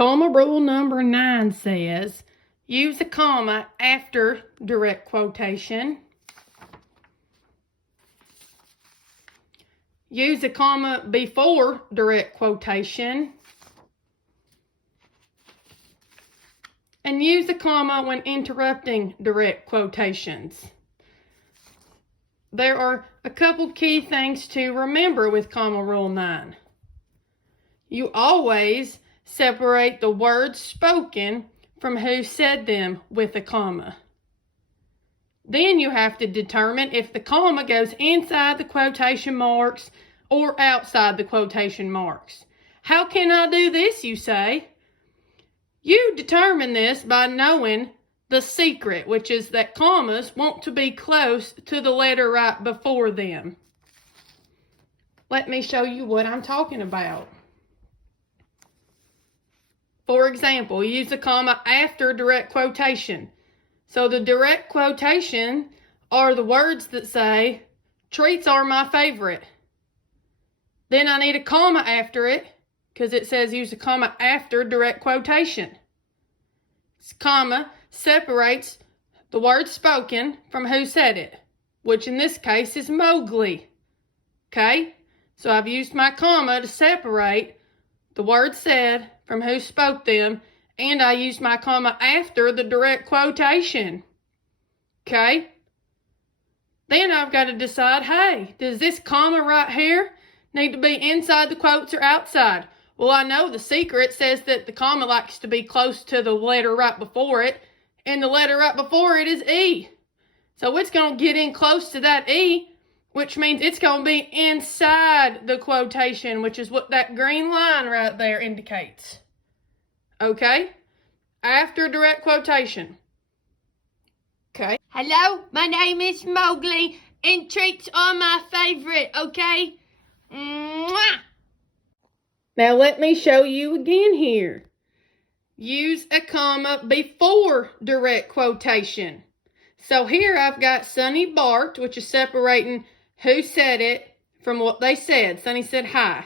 Comma rule number 9 says, use a comma after direct quotation. Use a comma before direct quotation. And use a comma when interrupting direct quotations. There are a couple key things to remember with comma rule 9. You always separate the words spoken from who said them with a comma. Then you have to determine if the comma goes inside the quotation marks or outside the quotation marks. How can I do this, you say? You determine this by knowing the secret, which is that commas want to be close to the letter right before them. Let me show you what I'm talking about. For example, use a comma after direct quotation. So the direct quotation are the words that say, treats are my favorite. Then I need a comma after it because it says use a comma after direct quotation. This comma separates the word spoken from who said it, which in this case is Mowgli. Okay? So I've used my comma to separate the word said from who spoke them, and I used my comma after the direct quotation. Okay? Then I've got to decide, hey, does this comma right here need to be inside the quotes or outside? Well, I know the secret says that the comma likes to be close to the letter right before it, and the letter right before it is E. So it's going to get in close to that E, which means it's going to be inside the quotation, which is what that green line right there indicates. Okay? After direct quotation. Okay? Hello, my name is Mowgli, and treats are my favorite, okay? Mwah! Now let me show you again here. Use a comma before direct quotation. So here I've got Sonny barked, which is separating who said it from what they said. Sonny said hi.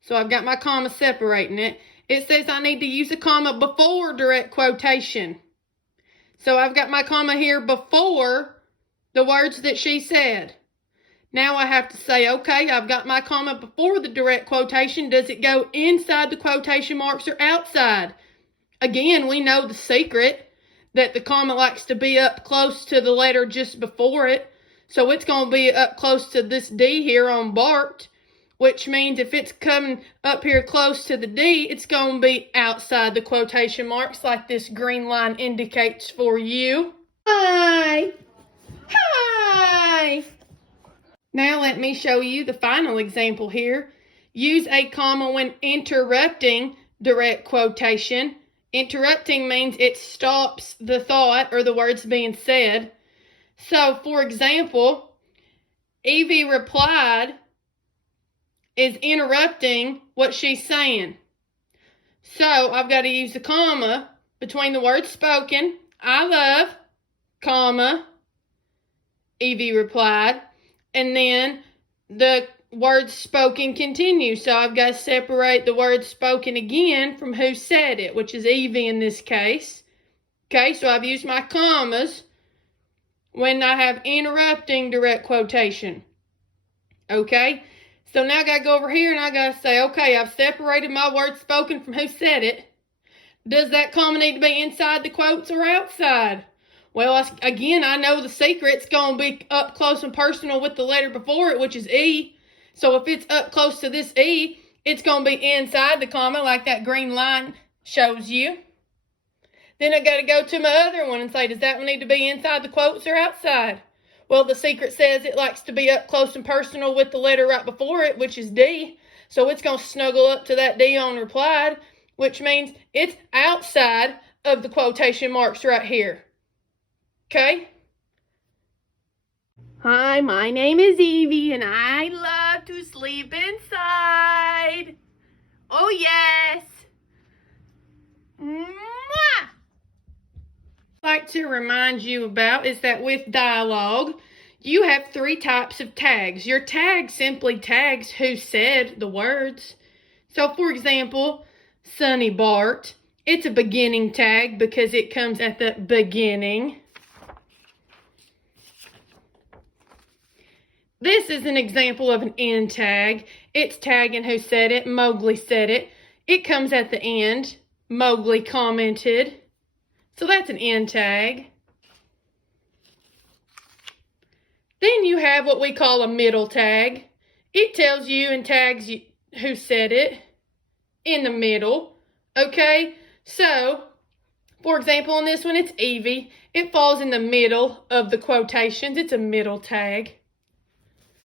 So I've got my comma separating it. It says I need to use a comma before direct quotation. So I've got my comma here before the words that she said. Now I have to say, okay, I've got my comma before the direct quotation. Does it go inside the quotation marks or outside? Again, we know the secret that the comma likes to be up close to the letter just before it. So it's going to be up close to this D here on barked, which means if it's coming up here close to the D, it's going to be outside the quotation marks like this green line indicates for you. Hi! Hi! Now let me show you the final example here. Use a comma when interrupting direct quotation. Interrupting means it stops the thought or the words being said. So, for example, Evie replied is interrupting what she's saying. So, I've got to use a comma between the words spoken, I love, comma, Evie replied, and then the words spoken continue. So I've got to separate the words spoken again from who said it, which is Evie in this case. Okay, so I've used my commas when I have interrupting direct quotation. Okay, so now I got to go over here and I got to say, okay, I've separated my words spoken from who said it. Does that comma need to be inside the quotes or outside? Well, again, I know the secret. It's going to be up close and personal with the letter before it, which is E. So if it's up close to this E, it's going to be inside the comma like that green line shows you. Then I got to go to my other one and say, does that one need to be inside the quotes or outside? Well, the secret says it likes to be up close and personal with the letter right before it, which is D. So it's going to snuggle up to that D on replied, which means it's outside of the quotation marks right here. Okay? Hi, my name is Evie, and I love to sleep inside. Oh, yes. Mwah! I'd like to remind you about is that with dialogue, you have 3 types of tags. Your tag simply tags who said the words. So, for example, Sonny barked. It's a beginning tag because it comes at the beginning. This is an example of an end tag. It's tagging who said it. Mowgli said it. It comes at the end. Mowgli commented. So that's an end tag. Then you have what we call a middle tag. It tells you and tags you who said it in the middle. Okay? So, for example, in this one, it's Evie. It falls in the middle of the quotations. It's a middle tag.